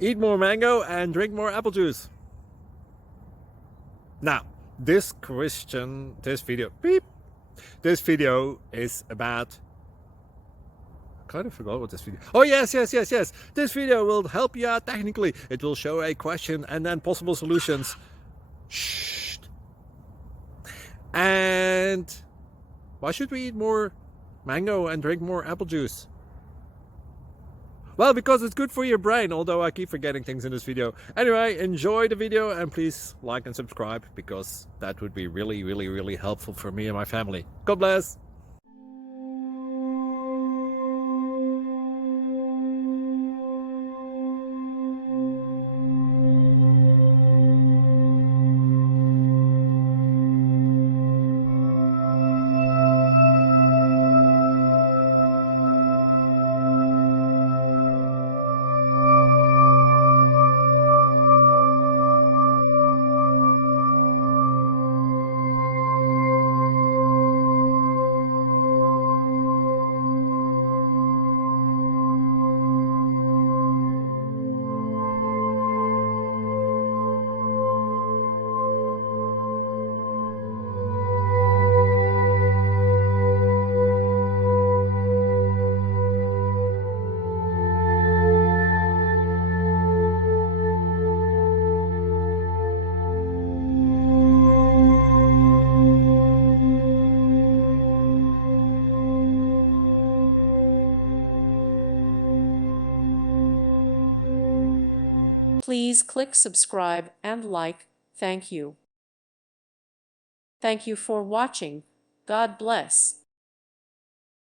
Eat more mango and drink more apple juice. Now, this video is about, I kind of forgot what this video. Oh, yes. This video will help you out technically. It will show a question and then possible solutions. Shh. And why should we eat more mango and drink more apple juice? Well, because it's good for your brain, although I keep forgetting things in this video. Anyway, enjoy the video and please like and subscribe, because that would be really helpful for me and my family. God bless! Please click subscribe and like. Thank you. Thank you for watching. God bless.